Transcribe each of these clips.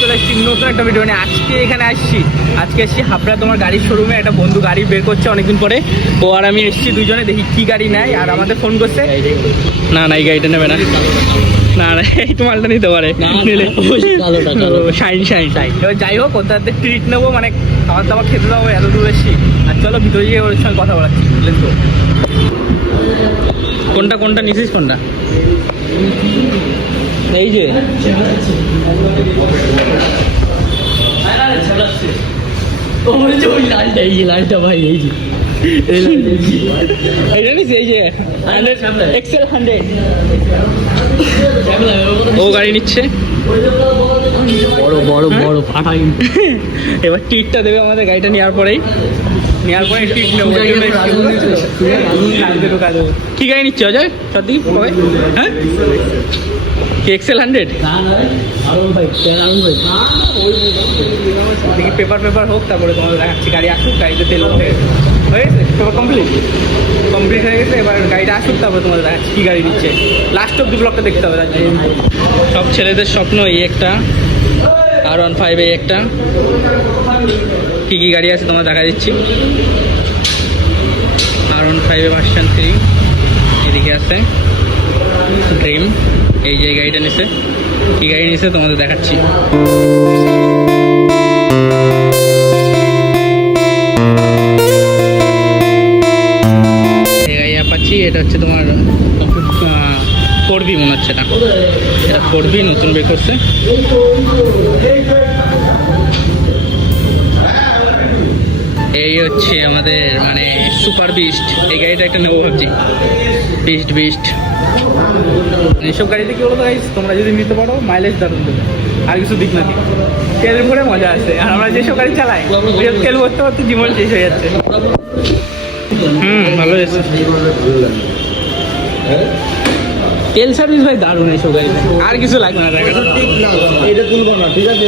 চলে এসেছি নতুন একটা ভিডিও নিয়ে। আজকে এখানে আসছি, হাবড়া তোমার গাড়ির শোরুমে। একটা বন্ধু গাড়ি বের করছে অনেকদিন পরে, ও আর আমি এসেছি দুজনে, দেখি কি গাড়ি নেয়। আর আমাদের ফোন করছে, না এই গাড়িটা নেবে না, এই মালটা নিতে পারে, এবার যাই হোক ওদের ট্রিট নেবো, মানে খাবার দাবার খেতে দেবো, এত দূর এসেছি। আর চলো ভিতরে গিয়ে ওর সঙ্গে কথা বলাচ্ছি। কোনটা নিছিস, কোনটা? এই যে লালটা ভাই, এই যে এক্সেল 100 ও গাড়ি নিচ্ছে, বড় ফাটা। এবার টিটটা দেবে আমাদের গাড়িটা নেওয়ার পরে টিট নেবো। কি গাড়ি নিচ্ছে অজয় সত্যি? হ্যাঁ কি এক্সেল 100? দেখি পেপার হোক, তারপরে তোমাদের দেখাচ্ছি। গাড়ি আসুক, গাড়িতে তেল হয়ে গেছে, পেপার কমপ্লিট হয়ে গেছে। এবার গাড়িটা আসুক, তারপরে তোমাদের দেখাচ্ছি কি গাড়ি দিচ্ছে। লাস্ট অব্দি ব্লগটা দেখতে হবে। সব ছেলেদের স্বপ্ন এই একটা R15, এই একটা। কি গাড়ি আছে তোমার দেখা দিচ্ছি। R15 ভার্সন 3 এদিকে আছে, ড্রিম। এই যে গাড়িটা নিছে, কি গাড়ি নিছে তোমাদের দেখাচ্ছি। এই গাড়ি অ্যাপাচি, এটা হচ্ছে তোমার 4B মনে হচ্ছে, না এটা 4B নতুন বের করছে। এই হচ্ছে আমাদের মানে সুপার বিস্ট, এই গাড়িটা একটা নেবো ভাবছি। বিস্ট এইসব গাড়িতে কি বলতো গাইস, তোমরা যদি নিতে পারো মাইলেজ দারুণ দেবে, আর কিছু দিক না, তেলের ভরে মজা আছে। আর আমরা যেসব গাড়ি চালাই তেল ভরতে ভরতে জীবন শেষ হয়ে যাচ্ছে। ভালো হয়েছে, তেল সার্ভিস ভাই দারুণ এইসব গাড়িতে, আর কিছু লাগবে না। এটা তুলবো না, ঠিক আছে?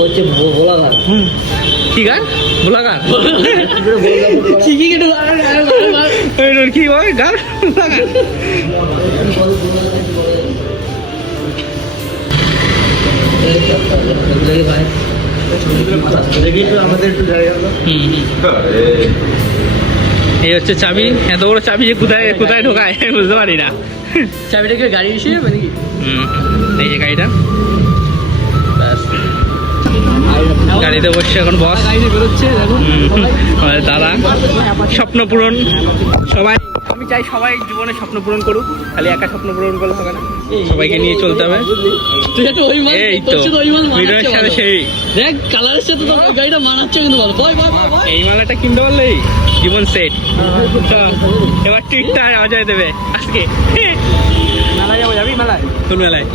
হচ্ছে ভোলাঘাট। কি গান? ভোলাঘাট কি বল গান? এই হচ্ছে চাবি, এত বড় চাবি যে কোথায় ঢোকায় বুঝতে পারি না। চাবিটাকে গাড়ি হিসেবে মানে কি? এই যে গাড়িটা, গাড়িতে বসছে এখন বস। দাদা স্বপ্ন পূরণ, সবাই আমি চাই সবাই জীবনে স্বপ্ন পূরণ করুক, খালি একা স্বপ্ন পূরণ করলে হবে না, সবাইকে নিয়ে চলতে হবে। এই তো ভিডিওর সাথে সেই দেখ কালারের সাথে তো গাড়িটা মানাচ্ছে, কিন্তু ভালো। এই মালাটা কিনতে পারলেই জীবন সেট। এবার টিকটা অজয় দেবে আজকে। মেলায় যাবো, যাবি মেলায়? কোন মেলায়?